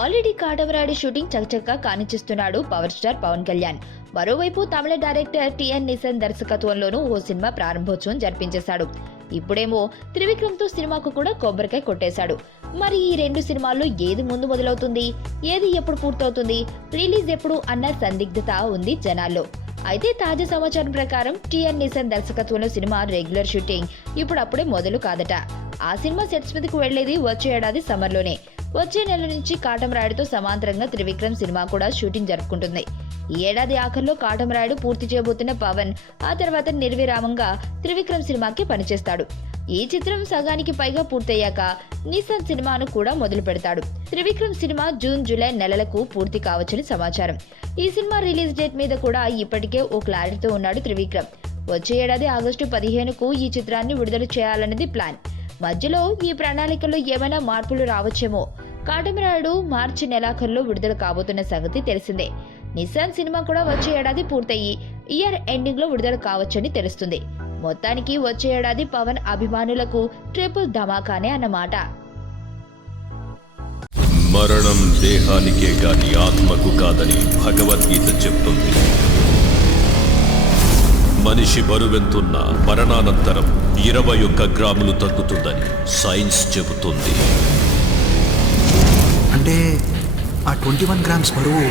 Already కాటమరాడి shooting చకచకా కానిచ్చిస్తున్నాడు power star Pawan Kalyan. మరోవైపు తమిళ director TN నిసన్ దర్శకత్వంలోనూ ఓ cinema ప్రారంభోత్సవం జరిపించేశాడు. ఇప్పుడేమో త్రివిక్రమ్తో సినిమాకు కూడా కొబ్బరికాయ కొట్టేశాడు. మరి ఈ రెండు సినిమాల్లో ఏది ముందు మొదలవుతుంది, ఏది ఎప్పుడు పూర్తవుతుంది, రిలీజ్ ఎప్పుడు అన్న సందిగ్ధత ఉంది జనాల్లో. అయితే తాజా సమాచారం ప్రకారం టిఎన్ నిసన్ దర్శకత్వంలో సినిమా రెగ్యులర్ షూటింగ్ ఇప్పుడప్పుడే మొదలు కాదట. ఆ సినిమా సెట్స్ మీదకు వెళ్లేది వచ్చే ఏడాది సమ్మర్లోనే. వచ్చే నెల నుంచి కాటమరాయుడుతో సమాంతరంగా త్రివిక్రమ్ సినిమా కూడా షూటింగ్ జరుపుకుంటుంది. ఈ ఏడాది ఆఖర్లో కాటమరాయుడు పూర్తి చేయబోతున్న పవన్ ఆ తర్వాత నిర్విరామంగా త్రివిక్రమ్ సినిమాకి పనిచేస్తాడు. ఈ చిత్రం సగానికి పైగా పూర్తయ్యాక నిసన్ సినిమాను కూడా మొదలు పెడతాడు. త్రివిక్రమ్ సినిమా జూన్ జూలై నెలలకు పూర్తి కావచ్చని సమాచారం. ఈ సినిమా రిలీజ్ డేట్ మీద కూడా ఇప్పటికే ఓ క్లారిటీతో ఉన్నాడు త్రివిక్రమ్. వచ్చే ఏడాది ఆగస్టు 15కు ఈ చిత్రాన్ని విడుదల చేయాలన్నది ప్లాన్. మధ్యలో ఈ ప్రణాళికలో ఏమైనా మార్పులు రావచ్చేమో. కాటమరాయుడు మార్చి నెలాఖరులో విడుదల కాబోతున్న సంగతి తెలిసిందే. నిసాన్ సినిమా కూడా వచ్చే ఏడాది పూర్తయి ఇయర్ ఎండింగ్ లో విడుదల కావచ్చని తెలుస్తుంది. మొత్తానికి వచ్చే ఏడాది పవన్ అభిమానులకు ట్రిపుల్ ధమాకానే అన్నమాట. మరణం దేహానికే గాని ఆత్మకు కాదని భగవద్గీత చెప్తుంది. మనిషి బరువెంతున్న మరణానంతరం 21 గ్రాములు తగ్గుతుందని సైన్స్ చెబుతుంది. అంటే ఆ 21 గ్రామ్స్ బరువు